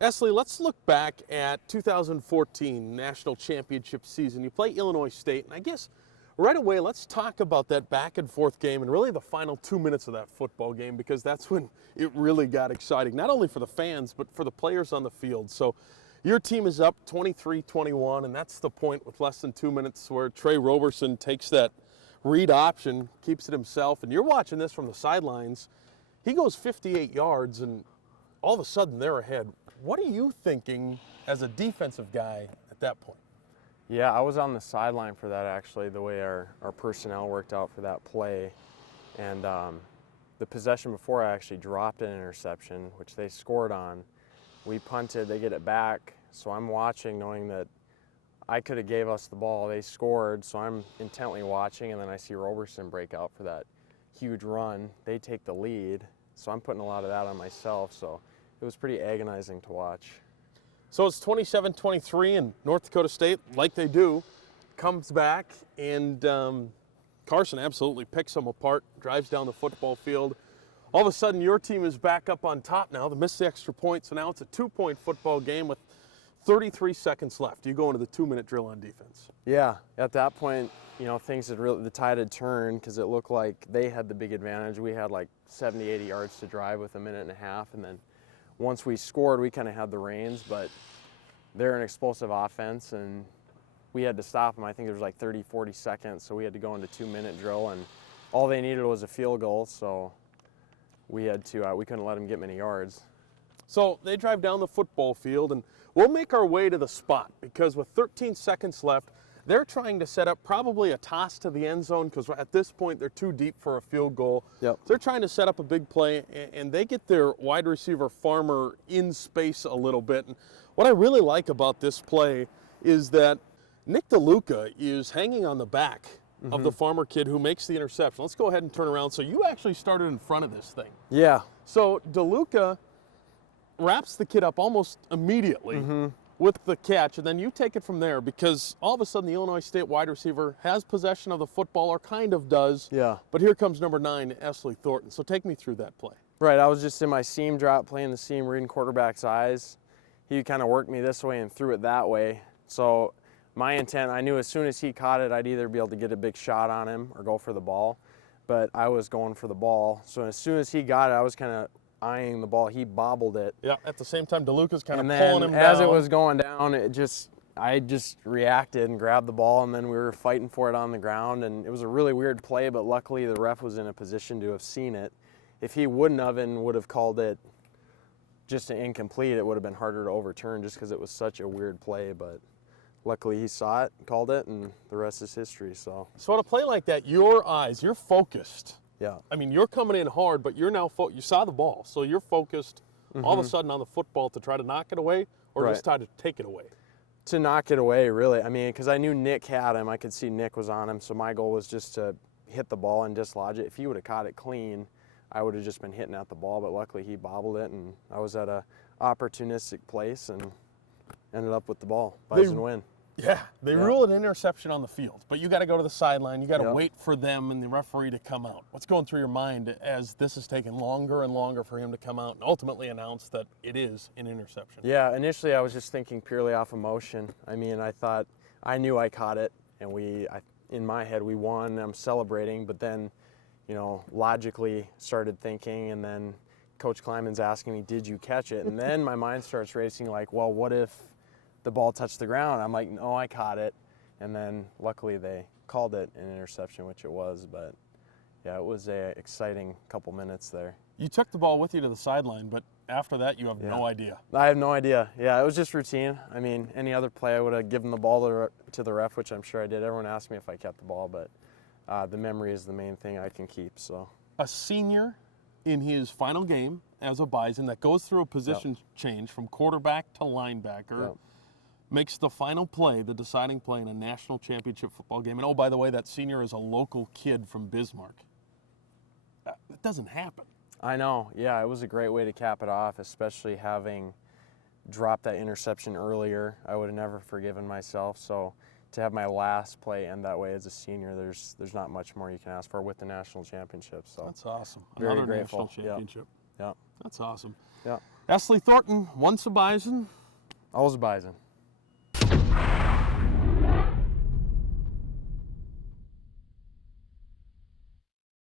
Esley, let's look back at 2014 national championship season. You play Illinois State, and I guess right away let's talk about that back and forth game and really the final 2 minutes of that football game, because that's when it really got exciting, not only for the fans but for the players on the field. So your team is up 23-21, and that's the point with less than 2 minutes where Trey Roberson takes that read option, keeps it himself, and you're watching this from the sidelines. He goes 58 yards, and all of a sudden they're ahead. What are you thinking as a defensive guy at that point? Yeah, I was on the sideline for that, actually, the way our personnel worked out for that play. And the possession before, I actually dropped an interception, which they scored on. We punted, they get it back, so I'm watching knowing that I could have gave us the ball. They scored, so I'm intently watching, and then I see Roberson break out for that huge run. They take the lead, so I'm putting a lot of that on myself, so it was pretty agonizing to watch. So it's 27-23, and North Dakota State, like they do, comes back, and Carson absolutely picks them apart, drives down the football field. All of a sudden, your team is back up on top now. They missed the extra point, so now it's a 2-point football game with 33 seconds left. You go into the 2-minute drill on defense. Yeah, at that point, things had really, the tide had turned because it looked like they had the big advantage. We had like 70, 80 yards to drive with a minute and a half, and then once we scored, we kind of had the reins, but they're an explosive offense, and we had to stop them. I think there was like 30, 40 seconds, so we had to go into 2-minute drill, and all they needed was a field goal, so we had to, we couldn't let them get many yards. So they drive down the football field, and we'll make our way to the spot, because with 13 seconds left, they're trying to set up probably a toss to the end zone, because at this point they're too deep for a field goal. Yep. They're trying to set up a big play, and they get their wide receiver Farmer in space a little bit. And what I really like about this play is that Nick DeLuca is hanging on the back of the Farmer kid who makes the interception. Let's go ahead and turn around. So you actually started in front of this thing. Yeah. So DeLuca wraps the kid up almost immediately with the catch, and then you take it from there, because all of a sudden the Illinois State wide receiver has possession of the football, or kind of does. Yeah. But here comes number 9, Esley Thornton. So take me through that play. Right, I was just in my seam drop, playing the seam, reading quarterback's eyes. He kind of worked me this way and threw it that way. So my intent, I knew as soon as he caught it, I'd either be able to get a big shot on him or go for the ball. But I was going for the ball. So as soon as he got it, I was kind of eyeing the ball. He bobbled it. Yeah, at the same time, DeLuca's kind of and pulling then him down. as it was going down, I just reacted and grabbed the ball, and then we were fighting for it on the ground, and it was a really weird play, but luckily the ref was in a position to have seen it. If he wouldn't have and would have called it just an incomplete, it would have been harder to overturn just because it was such a weird play, but luckily he saw it, called it, and the rest is history. So on a play like that, your eyes, you're focused. Yeah. I mean, you're coming in hard, but you're now you saw the ball, so you're focused all of a sudden on the football to try to knock it away, or just try to take it away. To knock it away, really. I mean, because I knew Nick had him. I could see Nick was on him, so my goal was just to hit the ball and dislodge it. If he would have caught it clean, I would have just been hitting at the ball, but luckily he bobbled it, and I was at a opportunistic place and ended up with the ball. Bison win. Yeah, they rule an interception on the field, but you got to go to the sideline. You got to wait for them and the referee to come out. What's going through your mind as this has taken longer and longer for him to come out and ultimately announce that it is an interception? Yeah, initially I was just thinking purely off emotion. I mean, I knew I caught it, and in my head we won. I'm celebrating, but then, logically started thinking, and then Coach Kleiman's asking me, "Did you catch it?" And then my mind starts racing, like, well, what if the ball touched the ground? I'm like, no, I caught it. And then luckily they called it an interception, which it was. But yeah, it was an exciting couple minutes there. You took the ball with you to the sideline, but after that you have no idea. I have no idea. Yeah, it was just routine. I mean, any other play I would have given the ball to the ref, which I'm sure I did. Everyone asked me if I kept the ball, but the memory is the main thing I can keep. So a senior in his final game as a Bison that goes through a position change from quarterback to linebacker, makes the final play, the deciding play in a national championship football game. And oh, by the way, that senior is a local kid from Bismarck. That doesn't happen. I know. Yeah, it was a great way to cap it off, especially having dropped that interception earlier. I would have never forgiven myself. So to have my last play end that way as a senior, there's not much more you can ask for with the national championship. So that's awesome. Very Another grateful. national championship. Yeah. That's awesome. Yeah. Esley Thornton, once a Bison. Always a Bison.